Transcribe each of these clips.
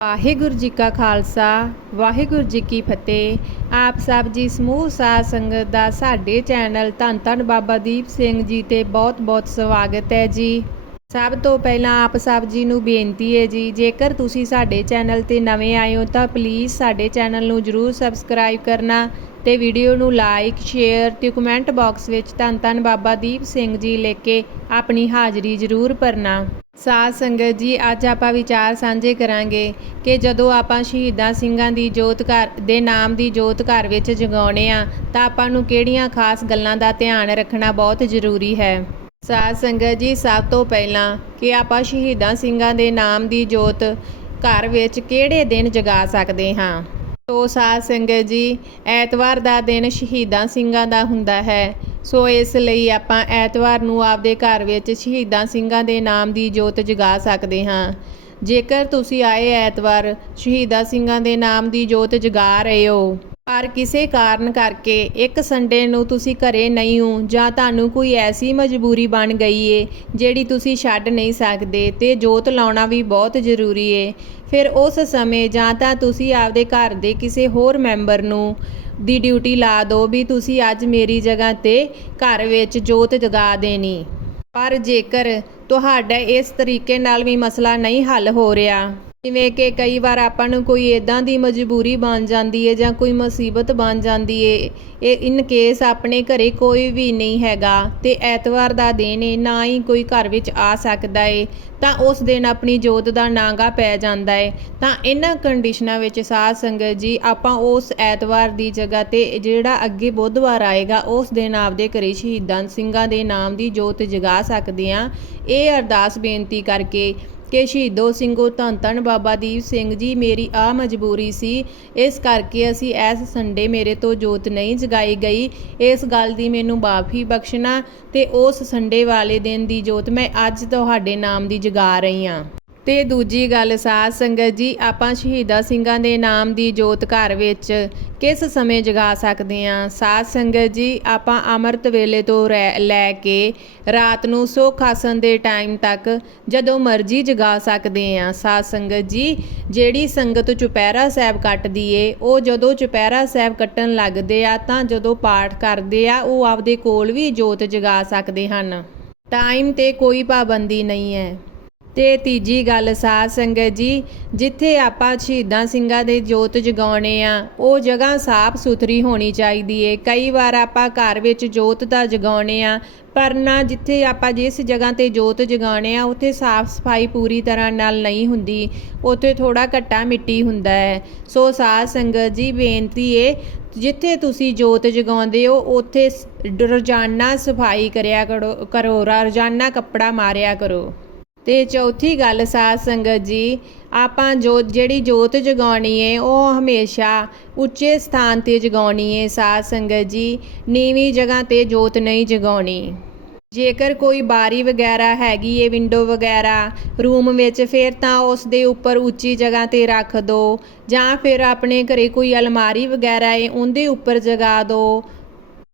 ਵਾਹਿਗੁਰੂ ਜੀ ਕਾ ਖਾਲਸਾ, ਵਾਹਿਗੁਰੂ ਜੀ ਕੀ ਫਤਿਹ। ਆਪ ਸਭ ਜੀ ਸਮੂਹ ਸਾਧ ਸੰਗਤ ਦਾ ਸਾਡੇ ਚੈਨਲ ਧੰਨ ਧੰਨ ਬਾਬਾ ਦੀਪ ਸਿੰਘ ਜੀ ਤੇ ਬਹੁਤ-ਬਹੁਤ ਸਵਾਗਤ ਹੈ ਜੀ। ਸਭ ਤੋਂ ਪਹਿਲਾਂ ਆਪ ਸਭ ਜੀ ਨੂੰ ਬੇਨਤੀ ਹੈ ਜੀ, ਜੇਕਰ ਤੁਸੀਂ ਸਾਡੇ ਚੈਨਲ ਤੇ ਨਵੇਂ ਆਏ ਹੋ ਤਾਂ ਪਲੀਜ਼ ਸਾਡੇ ਚੈਨਲ ਨੂੰ ਜਰੂਰ ਸਬਸਕ੍ਰਾਈਬ ਕਰਨਾ ਤੇ ਵੀਡੀਓ ਨੂੰ ਲਾਈਕ, ਸ਼ੇਅਰ ਤੇ ਕਮੈਂਟ ਬਾਕਸ ਵਿੱਚ ਧੰਨ ਧੰਨ ਬਾਬਾ ਦੀਪ ਸਿੰਘ ਜੀ ਲਿਖ ਕੇ ਆਪਣੀ ਹਾਜ਼ਰੀ ਜਰੂਰ ਭਰਨਾ। ਸਾਧ ਸੰਗਤ ਜੀ, ਅੱਜ ਆਪਾਂ ਵਿਚਾਰ ਸਾਂਝੇ ਕਰਾਂਗੇ ਕਿ ਜਦੋਂ ਆਪਾਂ ਸ਼ਹੀਦਾਂ ਸਿੰਘਾਂ ਦੀ ਜੋਤ ਘਰ, ਦੇ ਨਾਮ ਦੀ ਜੋਤ ਘਰ ਵਿੱਚ ਜਗਾਉਣੇ ਆ, ਤਾਂ ਆਪਾਂ ਨੂੰ ਕਿਹੜੀਆਂ ਖਾਸ ਗੱਲਾਂ ਦਾ ਧਿਆਨ ਰੱਖਣਾ ਬਹੁਤ ਜ਼ਰੂਰੀ ਹੈ। ਸਾਧ ਸੰਗਤ ਜੀ, ਸਭ ਤੋਂ ਪਹਿਲਾਂ ਕਿ ਆਪਾਂ ਸ਼ਹੀਦਾਂ ਸਿੰਘਾਂ ਦੇ ਨਾਮ ਦੀ ਜੋਤ ਘਰ ਵਿੱਚ ਕਿਹੜੇ ਦਿਨ ਜਗਾ ਸਕਦੇ ਹਾਂ? ਸੋ ਸਾਧ ਸੰਗਤ ਜੀ, ਐਤਵਾਰ ਦਾ ਦਿਨ ਸ਼ਹੀਦਾਂ ਸਿੰਘਾਂ ਦਾ ਹੁੰਦਾ ਹੈ। ਸੋ ਇਸ ਲਈ ਆਪਾਂ ਐਤਵਾਰ ਨੂੰ ਆਪਦੇ ਘਰ ਵਿੱਚ ਸ਼ਹੀਦਾਂ ਸਿੰਘਾਂ ਦੇ ਨਾਮ ਦੀ ਜੋਤ ਜਗਾ ਸਕਦੇ ਹਾਂ। ਜੇਕਰ ਤੁਸੀਂ ਆਏ ਐਤਵਾਰ ਸ਼ਹੀਦਾਂ ਸਿੰਘਾਂ ਦੇ ਨਾਮ ਦੀ ਜੋਤ ਜਗਾ ਰਹੇ ਹੋ, ਪਰ ਕਿਸੇ ਕਾਰਨ ਕਰਕੇ ਇੱਕ ਸੰਡੇ ਨੂੰ ਤੁਸੀਂ ਘਰੇ ਨਹੀਂ ਹੋ, ਜਾਂ ਤੁਹਾਨੂੰ ਕੋਈ ਐਸੀ ਮਜਬੂਰੀ ਬਣ ਗਈ ਏ, ਜਿਹੜੀ ਤੁਸੀਂ ਛੱਡ ਨਹੀਂ ਸਕਦੇ, ਤੇ ਜੋਤ ਲਾਉਣਾ ਵੀ ਬਹੁਤ ਜ਼ਰੂਰੀ ਏ। ਫਿਰ ਉਸ ਸਮੇਂ ਜਾਂ ਤਾਂ ਤੁਸੀਂ ਆਪਦੇ ਘਰ ਦੇ ਕਿਸੇ ਹੋਰ ਮੈਂਬਰ ਨੂੰ ਦੀ ਡਿਊਟੀ ਲਾ ਦਿਓ ਵੀ ਤੁਸੀਂ ਅੱਜ ਮੇਰੀ ਜਗ੍ਹਾ ਤੇ ਘਰ ਵਿੱਚ ਜੋਤ ਜਗਾ ਦੇਣੀ। ਪਰ ਜੇਕਰ ਤੁਹਾਡਾ ਇਸ ਤਰੀਕੇ ਨਾਲ ਵੀ ਮਸਲਾ ਨਹੀਂ ਹੱਲ ਹੋ ਰਿਹਾ ਜਿਵੇਂ ਕਿ ਕਈ ਵਾਰ ਆਪਾਂ ਨੂੰ ਕੋਈ ਇਦਾਂ ਦੀ ਮਜਬੂਰੀ ਬਣ ਜਾਂਦੀ ਹੈ ਜਾਂ ਕੋਈ ਮੁਸੀਬਤ ਬਣ ਜਾਂਦੀ ਹੈ ਇਹ ਇਨ ਕੇਸ ਆਪਣੇ ਘਰੇ ਕੋਈ ਵੀ ਨਹੀਂ ਹੈਗਾ ਤੇ ਐਤਵਾਰ ਦਾ ਦਿਨ ਹੈ ਨਾ ਹੀ ਕੋਈ ਘਰ ਵਿੱਚ ਆ ਸਕਦਾ ਹੈ ਤਾਂ ਉਸ ਦਿਨ ਆਪਣੀ ਜੋਤ ਦਾ ਨਾਗਾ ਪੈ ਜਾਂਦਾ ਹੈ ਤਾਂ ਇਹਨਾਂ ਕੰਡੀਸ਼ਨਾਂ ਵਿੱਚ ਸਾਧ ਸੰਗਤ ਜੀ, ਆਪਾਂ ਉਸ ਐਤਵਾਰ ਦੀ ਜਗ੍ਹਾ ਤੇ ਜਿਹੜਾ ਅੱਗੇ ਬੁੱਧਵਾਰ ਆਏਗਾ, ਉਸ ਦਿਨ ਆਪਦੇ ਘਰੇ ਸ਼ਹੀਦਾਂ ਸਿੰਘਾਂ ਦੇ ਨਾਮ ਦੀ ਜੋਤ ਜਗਾ ਸਕਦੇ ਆ। ਇਹ ਅਰਦਾਸ ਬੇਨਤੀ ਕਰਕੇ ਕਿ ਸ਼ਹੀਦੋ ਸਿੰਘੋ ਧੰਨ ਧੰਨ ਬਾਬਾ ਦੀਪ ਸਿੰਘ ਜੀ ਮੇਰੀ ਆ ਮਜਬੂਰੀ ਸੀ। ਇਸ ਕਰਕੇ ਅਸੀਂ ਇਸ ਸੰਡੇ ਮੇਰੇ ਤੋਂ ਜੋਤ ਨਹੀਂ ਜਗਾਈ ਗਈ। ਇਸ ਗੱਲ ਦੀ ਮੈਨੂੰ ਮਾਫੀ ਬਖਸ਼ਣਾ ਤੇ ਉਸ ਸੰਡੇ ਵਾਲੇ ਦਿਨ ਦੀ ਜੋਤ ਮੈਂ ਅੱਜ ਤੁਹਾਡੇ ਨਾਮ ਦੀ ਜਗਾ ਰਹੀ ਹਾਂ। ਤੇ ਦੂਜੀ ਗੱਲ ਸਾਧ ਸੰਗਤ ਜੀ, ਆਪਾਂ ਸ਼ਹੀਦਾਂ ਸਿੰਘਾਂ ਦੇ ਨਾਮ ਦੀ ਜੋਤ ਘਰ ਵਿੱਚ ਕਿਸ ਸਮੇਂ ਜਗਾ ਸਕਦੇ ਹਾਂ? ਸਾਧ ਸੰਗਤ ਜੀ, ਆਪਾਂ ਅੰਮ੍ਰਿਤ ਵੇਲੇ ਤੋਂ ਰਹਿ- ਲੈ ਕੇ ਰਾਤ ਨੂੰ ਸੁੱਖ ਆਸਣ ਦੇ ਟਾਈਮ ਤੱਕ ਜਦੋਂ ਮਰਜ਼ੀ ਜਗਾ ਸਕਦੇ ਹਾਂ। ਸਾਧ ਸੰਗਤ ਜੀ, ਜਿਹੜੀ ਸੰਗਤ ਚੁਪਹਿਰਾ ਸਾਹਿਬ ਕੱਟਦੀ ਏ, ਉਹ ਜਦੋਂ ਚੁਪਹਿਰਾ ਸਾਹਿਬ ਕੱਟਣ ਲੱਗਦੇ ਆ, ਤਾਂ ਜਦੋਂ ਪਾਠ ਕਰਦੇ ਆ, ਉਹ ਆਪਦੇ ਕੋਲ ਵੀ ਜੋਤ ਜਗਾ ਸਕਦੇ ਹਨ। ਟਾਈਮ ਤੇ ਕੋਈ ਪਾਬੰਦੀ ਨਹੀਂ ਹੈ। ਤੇ ਤੀਜੀ ਗੱਲ ਸਾਧ ਸੰਗਤ ਜੀ, ਜਿੱਥੇ ਆਪਾਂ ਸ਼ਹੀਦਾਂ ਸਿੰਘਾਂ ਦੇ ਜੋਤ ਜਗਾਉਣੇ ਆ, ਉਹ ਜਗ੍ਹਾ ਸਾਫ਼ ਸੁਥਰੀ ਹੋਣੀ ਚਾਹੀਦੀ ਏ। ਕਈ ਵਾਰ ਆਪਾਂ ਘਰ ਵਿੱਚ ਜੋਤ ਤਾਂ ਜਗਾਉਣੇ ਆ, ਪਰ ਨਾ ਜਿੱਥੇ ਆਪਾਂ ਜਿਸ ਜਗ੍ਹਾ ਤੇ ਜੋਤ ਜਗਾਉਣੇ ਆ, ਉੱਥੇ ਸਾਫ਼ ਸਫ਼ਾਈ ਪੂਰੀ ਤਰ੍ਹਾਂ ਨਾਲ ਨਹੀਂ ਹੁੰਦੀ। ਉੱਥੇ ਥੋੜਾ ਘੱਟਾ ਮਿੱਟੀ ਹੁੰਦਾ ਹੈ। ਸੋ ਸਾਧ ਸੰਗਤ ਜੀ, ਬੇਨਤੀ ਏ, ਜਿੱਥੇ ਤੁਸੀਂ ਜੋਤ ਜਗਾਉਂਦੇ ਹੋ, ਉੱਥੇ ਸ- ਰੋਜ਼ਾਨਾ ਸਫ਼ਾਈ ਕਰਿਆ ਕਰੋ ਕਰੋ, ਰੋਜ਼ਾਨਾ ਕੱਪੜਾ ਮਾਰਿਆ ਕਰੋ। ਤੇ ਚੌਥੀ ਗੱਲ ਸਾਧ ਸੰਗਤ ਜੀ, ਆਪਾਂ ਜੋ ਜਿਹੜੀ ਜੋਤ ਜਗਾਉਣੀ ਏ, ਉਹ ਹਮੇਸ਼ਾ ਉੱਚੇ ਸਥਾਨ ਤੇ ਜਗਾਉਣੀ ਏ ਸਾਧ ਸੰਗਤ ਜੀ, ਨੀਵੀਂ ਜਗ੍ਹਾ ਤੇ ਜੋਤ ਨਹੀਂ ਜਗਾਉਣੀ। ਜੇਕਰ ਕੋਈ ਬਾਰੀ ਵਗੈਰਾ ਹੈਗੀ ਏ ਵਿੰਡੋ ਵਗੈਰਾ ਰੂਮ ਵਿੱਚ, ਫਿਰ ਤਾਂ ਉਸ ਦੇ ਉੱਪਰ ਉੱਚੀ ਜਗ੍ਹਾ ਤੇ ਰੱਖ ਦਿਓ ਜਾਂ ਫਿਰ ਆਪਣੇ ਘਰੇ ਕੋਈ ਅਲਮਾਰੀ ਵਗੈਰਾ ਏ, ਉਹਦੇ ਉੱਪਰ ਜਗਾ ਦਿਓ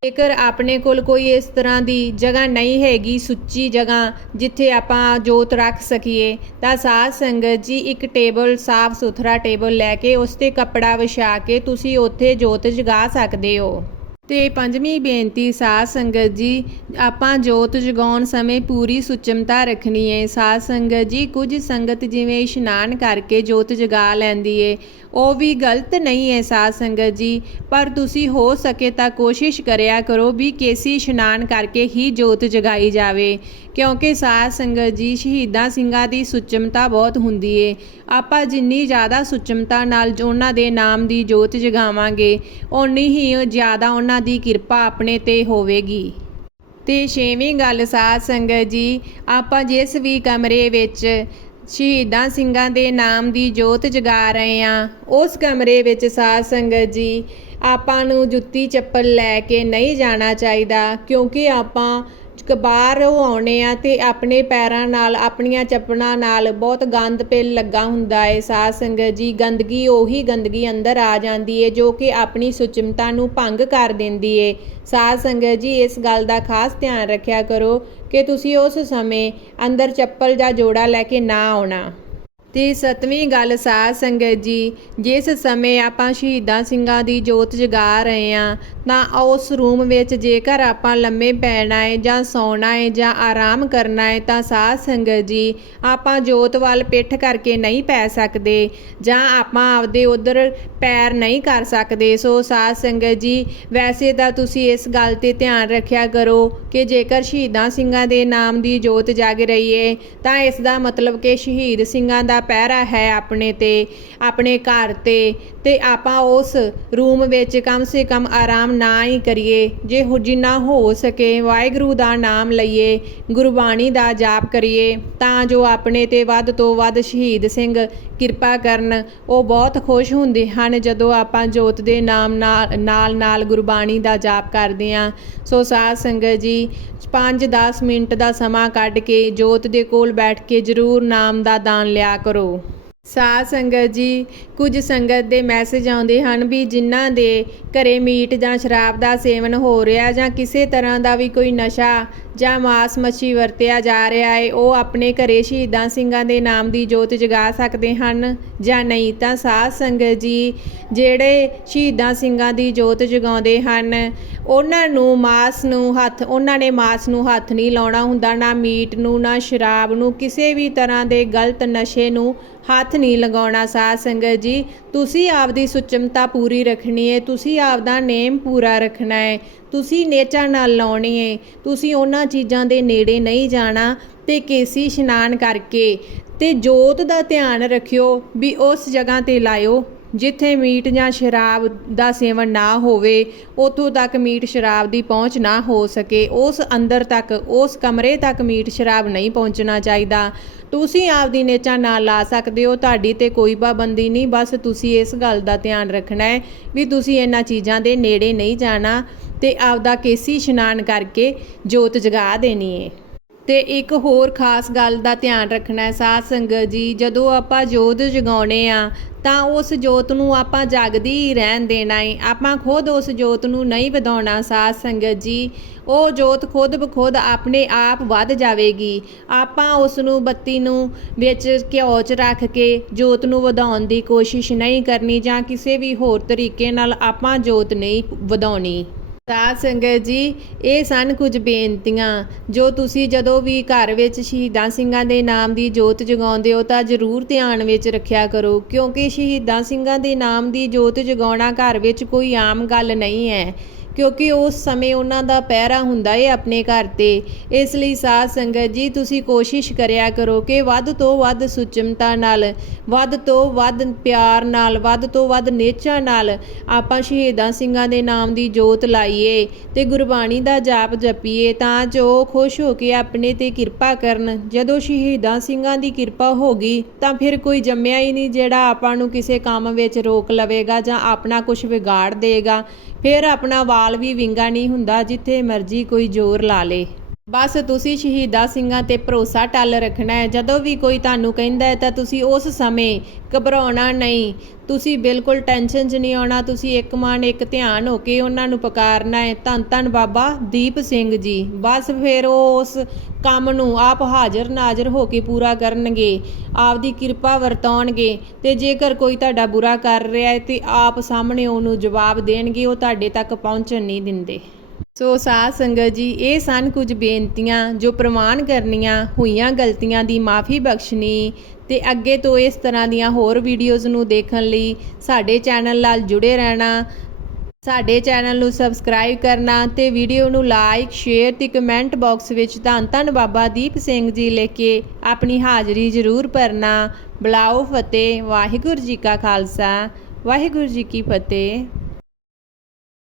ਜੇਕਰ ਆਪਣੇ ਕੋਲ ਕੋਈ ਇਸ ਤਰ੍ਹਾਂ ਦੀ ਜਗ੍ਹਾ ਨਹੀਂ ਹੈਗੀ, ਸੁੱਚੀ ਜਗ੍ਹਾ ਜਿੱਥੇ ਆਪਾਂ ਜੋਤ ਰੱਖ ਸਕੀਏ, ਤਾਂ ਸਾਧ ਸੰਗਤ ਜੀ ਇੱਕ ਟੇਬਲ, ਸਾਫ਼ ਸੁਥਰਾ ਟੇਬਲ ਲੈ ਕੇ ਉਸ ਤੇ ਕੱਪੜਾ ਵਿਛਾ ਕੇ ਤੁਸੀਂ ਉੱਥੇ ਜੋਤ ਜਗਾ ਸਕਦੇ ਹੋ। ਤੇ ਪੰਜਵੀਂ ਬੇਨਤੀ, ਸਾਧ ਸੰਗਤ ਜੀ, ਆਪਾਂ ਜੋਤ ਜਗਾਉਣ ਸਮੇਂ ਪੂਰੀ ਸੁਚਮਤਾ ਰੱਖਣੀ ਹੈ ਸਾਧ ਸੰਗਤ ਜੀ, ਕੁਝ ਸੰਗਤ ਜਿਵੇਂ ਇਸ਼ਨਾਨ ਕਰਕੇ ਜੋਤ ਜਗਾ ਲੈਂਦੀ ਏ ਉਹ ਵੀ ਗਲਤ ਨਹੀਂ ਹੈ ਸਾਧ ਸੰਗਤ ਜੀ, ਪਰ ਤੁਸੀਂ ਹੋ ਸਕੇ ਤਾਂ ਕੋਸ਼ਿਸ਼ ਕਰਿਆ ਕਰੋ ਵੀ ਕੇਸੀ ਇਸ਼ਨਾਨ ਕਰਕੇ ਹੀ ਜੋਤ ਜਗਾਈ ਜਾਵੇ। ਕਿਉਂਕਿ ਸਾਧ ਸੰਗਤ ਜੀ, ਸ਼ਹੀਦਾਂ ਸਿੰਘਾਂ ਦੀ ਸੁਚਮਤਾ ਬਹੁਤ ਹੁੰਦੀ ਏ। ਆਪਾਂ ਜਿੰਨੀ ਜ਼ਿਆਦਾ ਸੁਚਮਤਾ ਨਾਲ ਉਹਨਾਂ ਦੇ ਨਾਮ ਦੀ ਜੋਤ ਜਗਾਵਾਂਗੇ, ਓਨੀ ਹੀ ਜ਼ਿਆਦਾ ਉਹਨਾਂ ਦੀ ਕਿਰਪਾ ਆਪਣੇ ਤੇ ਹੋਵੇਗੀ। ਤੇ ਛੇਵੀਂ ਗੱਲ ਸਾਧ ਸੰਗਤ ਜੀ, ਆਪਾਂ ਜਿਸ ਵੀ ਕਮਰੇ ਵਿੱਚ ਸ਼ਹੀਦਾਂ ਸਿੰਘਾਂ ਦੇ ਨਾਮ ਦੀ ਜੋਤ ਜਗਾ ਰਹੇ ਆ ਉਸ ਕਮਰੇ ਵਿੱਚ ਸਾਧ ਸੰਗਤ ਜੀ, ਆਪਾਂ ਨੂੰ ਜੁੱਤੀ ਚੱਪਲ ਲੈ ਕੇ ਨਹੀਂ ਜਾਣਾ ਚਾਹੀਦਾ, ਕਿਉਂਕਿ ਆਪਾਂ ਬਾਹਰੋਂ ਆਉਣੇ ਆ ਤੇ ਆਪਣੇ ਪੈਰਾਂ ਨਾਲ, ਆਪਣੀਆਂ ਚੱਪਲਾਂ ਨਾਲ ਬਹੁਤ ਗੰਦ ਪਿਲ ਲੱਗਾ ਹੁੰਦਾ ਏ। ਸਾਧ ਸੰਗਤ ਜੀ, ਗੰਦਗੀ ਉਹੀ ਗੰਦਗੀ ਅੰਦਰ ਆ ਜਾਂਦੀ ਏ ਜੋ ਕਿ ਆਪਣੀ ਸੁਚਮਤਾ ਨੂੰ ਭੰਗ ਕਰ ਦਿੰਦੀ ਏ। ਸਾਧ ਸੰਗਤ ਜੀ, ਇਸ ਗੱਲ ਦਾ ਖਾਸ ਧਿਆਨ ਰੱਖਿਆ ਕਰੋ ਕਿ ਤੁਸੀਂ ਉਸ ਸਮੇਂ ਅੰਦਰ ਚੱਪਲ ਜਾਂ ਜੋੜਾ ਲੈ ਕੇ ਨਾ ਆਉਣਾ। ਤੇ ਸਤਵੀਂ ਗੱਲ ਸਾਧ ਸੰਗਤ ਜੀ, ਜਿਸ ਸਮੇਂ ਆਪਾਂ ਸ਼ਹੀਦਾਂ ਸਿੰਘਾਂ ਦੀ ਜੋਤ ਜਗਾ ਰਹੇ ਆ ਤਾਂ ਉਸ ਰੂਮ ਵਿੱਚ ਜੇਕਰ ਆਪਾਂ ਲੰਮੇ ਪੈਣਾ ਹੈ ਜਾਂ ਸੌਣਾ ਹੈ ਜਾਂ ਆਰਾਮ ਕਰਨਾ ਹੈ, ਤਾਂ ਸਾਧ ਸੰਗਤ ਜੀ, ਆਪਾਂ ਜੋਤ ਵੱਲ ਪਿੱਠ ਕਰਕੇ ਨਹੀਂ ਪੈ ਸਕਦੇ ਜਾਂ ਆਪਾਂ ਆਪਦੇ ਉਧਰ ਪੈਰ ਨਹੀਂ ਕਰ ਸਕਦੇ। ਸੋ ਸਾਧ ਸੰਗਤ ਜੀ, ਵੈਸੇ ਤਾਂ ਤੁਸੀਂ ਇਸ ਗੱਲ ਤੇ ਧਿਆਨ ਰੱਖਿਆ ਕਰੋ ਕਿ ਜੇਕਰ ਸ਼ਹੀਦਾਂ ਸਿੰਘਾਂ ਦੇ ਨਾਮ ਦੀ ਜੋਤ ਜਗ ਰਹੀ ਹੈ, ਤਾਂ ਇਸ ਦਾ ਮਤਲਬ ਕਿ ਸ਼ਹੀਦ ਸਿੰਘਾਂ ਦਾ ਪਹਿਰਾ ਹੈ ਆਪਣੇ ਤੇ, ਆਪਣੇ ਘਰ ਤੇ ਤੇ ਆਪਾਂ ਉਸ ਰੂਮ ਵਿੱਚ ਕਮ ਸੇ ਕਮ ਆਰਾਮ ਨਾ ਹੀ ਕਰੀਏ। ਜੇ ਹੋ, ਜਿੰਨਾ ਹੋ ਸਕੇ ਵਾਹਿਗੁਰੂ ਦਾ ਨਾਮ ਲਈਏ, ਗੁਰਬਾਣੀ ਦਾ ਜਾਪ ਕਰੀਏ, ਤਾਂ ਜੋ ਆਪਣੇ ਤੇ ਵੱਧ ਤੋਂ ਵੱਧ ਸ਼ਹੀਦ ਸਿੰਘ ਕਿਰਪਾ ਕਰਨ, ਉਹ ਬਹੁਤ ਖੁਸ਼ ਹੁੰਦੇ ਹਨ ਜਦੋਂ ਆਪਾਂ ਜੋਤ ਦੇ ਨਾਮ ਨਾਲ ਨਾਲ ਨਾਲ ਗੁਰਬਾਣੀ ਦਾ ਜਾਪ ਕਰਦੇ ਹਾਂ। ਸੋ ਸਾਧ ਸੰਗਤ ਜੀ 5-10 ਮਿੰਟ ਦਾ ਸਮਾਂ ਕੱਢ ਕੇ ਜੋਤ ਦੇ ਕੋਲ ਬੈਠ ਕੇ ਜ਼ਰੂਰ ਨਾਮ ਦਾ ਦਾਨ ਲਿਆ ਕਰੋ। ਸਾਧ ਸੰਗਤ ਜੀ, ਕੁਝ ਸੰਗਤ ਦੇ ਮੈਸੇਜ ਆਉਂਦੇ ਹਨ ਵੀ ਜਿਨ੍ਹਾਂ ਦੇ ਘਰੇ ਮੀਟ ਜਾਂ ਸ਼ਰਾਬ ਦਾ ਸੇਵਨ ਹੋ ਰਿਹਾ ਜਾਂ ਕਿਸੇ ਤਰ੍ਹਾਂ ਦਾ ਵੀ ਕੋਈ ਨਸ਼ਾ ਜਾਂ ਮਾਸ ਮੱਛੀ ਵਰਤਿਆ ਜਾ ਰਿਹਾ ਹੈ, ਉਹ ਆਪਣੇ ਘਰੇ ਸ਼ਹੀਦਾਂ ਸਿੰਘਾਂ ਦੇ ਨਾਮ ਦੀ ਜੋਤ ਜਗਾ ਸਕਦੇ ਹਨ ਜਾਂ ਨਹੀਂ? ਤਾਂ ਸਾਧ ਸੰਗਤ ਜੀ, ਜਿਹੜੇ ਸ਼ਹੀਦਾਂ ਸਿੰਘਾਂ ਦੀ ਜੋਤ ਜਗਾਉਂਦੇ ਹਨ ਉਹਨਾਂ ਨੂੰ ਮਾਸ ਨੂੰ ਹੱਥ, ਉਹਨਾਂ ਨੇ ਮਾਸ ਨੂੰ ਹੱਥ ਨਹੀਂ ਲਾਉਣਾ ਹੁੰਦਾ, ਨਾ ਮੀਟ ਨੂੰ, ਨਾ ਸ਼ਰਾਬ ਨੂੰ, ਕਿਸੇ ਵੀ ਤਰ੍ਹਾਂ ਦੇ ਗਲਤ ਨਸ਼ੇ ਨੂੰ ਹੱਥ ਨਹੀਂ ਲਗਾਉਣਾ ਸਾਧ ਸੰਗਤ ਜੀ। ਤੁਸੀਂ ਆਪਦੀ ਸੁਚਮਤਾ ਪੂਰੀ ਰੱਖਣੀ ਹੈ ਤੁਸੀਂ ਆਪਦਾ ਨੇਮ ਪੂਰਾ ਰੱਖਣਾ ਹੈ ਤੁਸੀਂ ਨੇਚਾ ਨਾਲ ਲਾਉਣੀ ਹੈ ਤੁਸੀਂ ਉਹਨਾਂ ਚੀਜ਼ਾਂ ਦੇ ਨੇੜੇ ਨਹੀਂ ਜਾਣਾ ਤੇ ਕੇਸੀ ਇਸ਼ਨਾਨ ਕਰਕੇ ਤੇ ਜੋਤ ਦਾ ਧਿਆਨ ਰੱਖਿਓ ਵੀ ਉਸ ਜਗ੍ਹਾ ਤੇ ਲਾਇਓ। ਜਿੱਥੇ ਮੀਟ ਜਾਂ ਸ਼ਰਾਬ ਦਾ ਸੇਵਨ ਨਾ ਹੋਵੇ ਉਤੋਂ ਤੱਕ ਮੀਟ ਸ਼ਰਾਬ ਦੀ ਪਹੁੰਚ ਨਾ ਹੋ ਸਕੇ। ਉਸ ਅੰਦਰ ਤੱਕ, ਉਸ ਕਮਰੇ ਤੱਕ ਮੀਟ ਸ਼ਰਾਬ ਨਹੀਂ ਪਹੁੰਚਣਾ ਚਾਹੀਦਾ। ਤੁਸੀਂ ਆਪਦੀ ਨੇਚਾ ਨਾਲ ਲਾ ਸਕਦੇ ਹੋ, ਤੁਹਾਡੀ ਤੇ ਕੋਈ ਪਾਬੰਦੀ ਨਹੀਂ। ਬਸ ਤੁਸੀਂ ਇਸ ਗੱਲ ਦਾ ਧਿਆਨ ਰੱਖਣਾ ਹੈ ਵੀ ਤੁਸੀਂ ਇਹਨਾਂ ਚੀਜ਼ਾਂ ਦੇ ਨੇੜੇ ਨਹੀਂ ਜਾਣਾ ਤੇ ਆਪਦਾ ਕੇਸੀ ਇਸ਼ਨਾਨ ਕਰਕੇ ਜੋਤ ਜਗਾ ਦੇਣੀ ਹੈ ਤੇ ਇੱਕ ਹੋਰ ਖਾਸ ਗੱਲ ਦਾ ਧਿਆਨ ਰੱਖਣਾ ਹੈ, ਸਾਧ ਸੰਗਤ ਜੀ, ਜਦੋਂ ਆਪਾਂ ਜੋਤ ਜਗਾਉਣੇ ਆ, ਤਾਂ ਉਸ ਜੋਤ ਨੂੰ ਆਪਾਂ ਜਾਗਦੀ ਹੀ ਰਹਿਣ ਦੇਣਾ ਹੈ ਆਪਾਂ ਖੁਦ ਉਸ ਜੋਤ ਨੂੰ ਨਹੀਂ ਵਧਾਉਣਾ, ਸਾਧ ਸੰਗਤ ਜੀ। ਉਹ ਜੋਤ ਖੁਦ ਬਖੁਦ ਆਪਣੇ ਆਪ ਵੱਧ ਜਾਵੇਗੀ। ਆਪਾਂ ਉਸ ਨੂੰ ਬੱਤੀ ਨੂੰ ਵਿੱਚ ਘਿਓ 'ਚ ਰੱਖ ਕੇ ਜੋਤ ਨੂੰ ਵਧਾਉਣ ਦੀ ਕੋਸ਼ਿਸ਼ ਨਹੀਂ ਕਰਨੀ ਜਾਂ ਕਿਸੇ ਵੀ ਹੋਰ ਤਰੀਕੇ ਨਾਲ ਆਪਾਂ ਜੋਤ ਨਹੀਂ ਵਧਾਉਣੀ। ਸਾਧ ਸੰਗਤ ਜੀ, ਇਹ ਸਨ ਕੁਝ ਬੇਨਤੀਆਂ। ਜੋ ਤੁਸੀਂ ਜਦੋਂ ਵੀ ਘਰ ਵਿੱਚ ਸ਼ਹੀਦਾਂ ਸਿੰਘਾਂ ਦੇ ਨਾਮ ਦੀ ਜੋਤ ਜਗਾਉਂਦੇ ਹੋ ਤਾਂ ਜ਼ਰੂਰ ਧਿਆਨ ਵਿੱਚ ਰੱਖਿਆ ਕਰੋ, ਕਿਉਂਕਿ ਸ਼ਹੀਦਾਂ ਸਿੰਘਾਂ ਦੇ ਨਾਮ ਦੀ ਜੋਤ ਜਗਾਉਣਾ ਘਰ ਵਿੱਚ ਕੋਈ ਆਮ ਗੱਲ ਨਹੀਂ ਹੈ। ਕਿਉਂਕਿ ਉਸ ਸਮੇਂ ਉਹਨਾਂ ਦਾ ਪਹਿਰਾ ਹੁੰਦਾ ਏ ਆਪਣੇ ਘਰ ਤੇ। ਇਸ ਲਈ ਸਾਧ ਸੰਗਤ ਜੀ, ਤੁਸੀਂ ਕੋਸ਼ਿਸ਼ ਕਰਿਆ ਕਰੋ ਕਿ ਵੱਧ ਤੋਂ ਵੱਧ ਸੁਚਮਤਾ ਨਾਲ, ਵੱਧ ਤੋਂ ਵੱਧ ਪਿਆਰ ਨਾਲ, ਵੱਧ ਤੋਂ ਵੱਧ ਨੇਚਾ ਨਾਲ ਆਪਾਂ ਸ਼ਹੀਦਾਂ ਸਿੰਘਾਂ ਦੇ ਨਾਮ ਦੀ ਜੋਤ ਲਾਈਏ ਤੇ ਗੁਰਬਾਣੀ ਦਾ ਜਾਪ ਜਪੀਏ ਤਾਂ ਜੋ ਖੁਸ਼ ਹੋ ਕੇ ਆਪਣੇ ਤੇ ਕਿਰਪਾ ਕਰਨ। ਜਦੋਂ ਸ਼ਹੀਦਾਂ ਸਿੰਘਾਂ ਦੀ ਕਿਰਪਾ ਹੋਗੀ ਤਾਂ ਫਿਰ ਕੋਈ ਜੰਮਿਆ ਹੀ ਨਹੀਂ ਜਿਹੜਾ ਆਪਾਂ ਨੂੰ ਕਿਸੇ ਕੰਮ ਵਿੱਚ ਰੋਕ ਲਵੇਗਾ ਜਾਂ ਆਪਣਾ ਕੁਝ ਵਿਗਾੜ ਦੇਗਾ। ਫਿਰ ਆਪਣਾ ਵਾਲ ਵੀ ਵਿੰਗਾ ਨਹੀਂ ਹੁੰਦਾ ਜਿੱਥੇ ਮਰਜ਼ੀ ਕੋਈ ਜ਼ੋਰ ਲਾ ਲੇ। ਬਸ ਤੁਸੀਂ ਸ਼ਹੀਦਾਂ ਸਿੰਘਾਂ ਤੇ ਭਰੋਸਾ ਟੱਲ ਰੱਖਣਾ ਹੈ। ਜਦੋਂ ਵੀ ਕੋਈ ਤੁਹਾਨੂੰ ਕਹਿੰਦਾ ਹੈ ਤਾਂ ਤੁਸੀਂ ਉਸ ਸਮੇਂ ਘਬਰਾਉਣਾ ਨਹੀਂ। ਤੁਸੀਂ ਬਿਲਕੁਲ ਟੈਨਸ਼ਨ 'ਚ ਨਹੀਂ ਆਉਣਾ, ਤੁਸੀਂ ਇੱਕ ਮਨ ਇੱਕ ਧਿਆਨ ਹੋ ਕੇ ਉਹਨਾਂ ਨੂੰ ਪੁਕਾਰਨਾ ਹੈ। ਧੰਨ ਧੰਨ ਬਾਬਾ ਦੀਪ ਸਿੰਘ ਜੀ। ਬਸ ਫਿਰ ਉਹ ਉਸ ਕੰਮ ਨੂੰ ਆਪ ਹਾਜ਼ਰ ਨਾਜ਼ਰ ਹੋ ਕੇ ਪੂਰਾ ਕਰਨਗੇ, ਆਪਦੀ ਕਿਰਪਾ ਵਰਤਾਉਣਗੇ ਤੇ ਜੇਕਰ ਕੋਈ ਤੁਹਾਡਾ ਬੁਰਾ ਕਰ ਰਿਹਾ ਹੈ ਤੇ ਆਪ ਸਾਹਮਣੇ ਉਹਨੂੰ ਜਵਾਬ ਦੇਣਗੇ, ਉਹ ਤੁਹਾਡੇ ਤੱਕ ਪਹੁੰਚਣ ਨਹੀਂ ਦਿੰਦੇ। ਸੋ ਸਾਧ ਸੰਗਤ ਜੀ, ਇਹ ਸਨ ਕੁਝ ਬੇਨਤੀਆਂ ਜੋ ਪ੍ਰਮਾਣ ਕਰਨੀਆਂ ਹੋਈਆਂ ਗਲਤੀਆਂ ਦੀ ਮਾਫੀ ਬਖਸ਼ਣੀ ਤੇ ਅੱਗੇ ਤੋਂ ਇਸ ਤਰ੍ਹਾਂ ਦੀਆਂ ਹੋਰ ਵੀਡੀਓਜ਼ ਨੂੰ ਦੇਖਣ ਲਈ ਸਾਡੇ ਚੈਨਲ ਨਾਲ ਜੁੜੇ ਰਹਿਣਾ, ਸਾਡੇ ਚੈਨਲ ਨੂੰ ਸਬਸਕ੍ਰਾਈਬ ਕਰਨਾ ਤੇ ਵੀਡੀਓ ਨੂੰ ਲਾਈਕ ਸ਼ੇਅਰ ਤੇ ਕਮੈਂਟ ਬਾਕਸ ਵਿੱਚ ਧੰਨ ਧੰਨ ਬਾਬਾ ਦੀਪ ਸਿੰਘ ਜੀ ਲਿਖ ਕੇ ਆਪਣੀ ਹਾਜ਼ਰੀ ਜ਼ਰੂਰ ਭਰਨਾ। ਬੁਲਾਓ ਫਤਿਹ, ਵਾਹਿਗੁਰੂ ਜੀ ਕਾ ਖਾਲਸਾ, ਵਾਹਿਗੁਰੂ ਜੀ ਕੀ ਫਤਿਹ।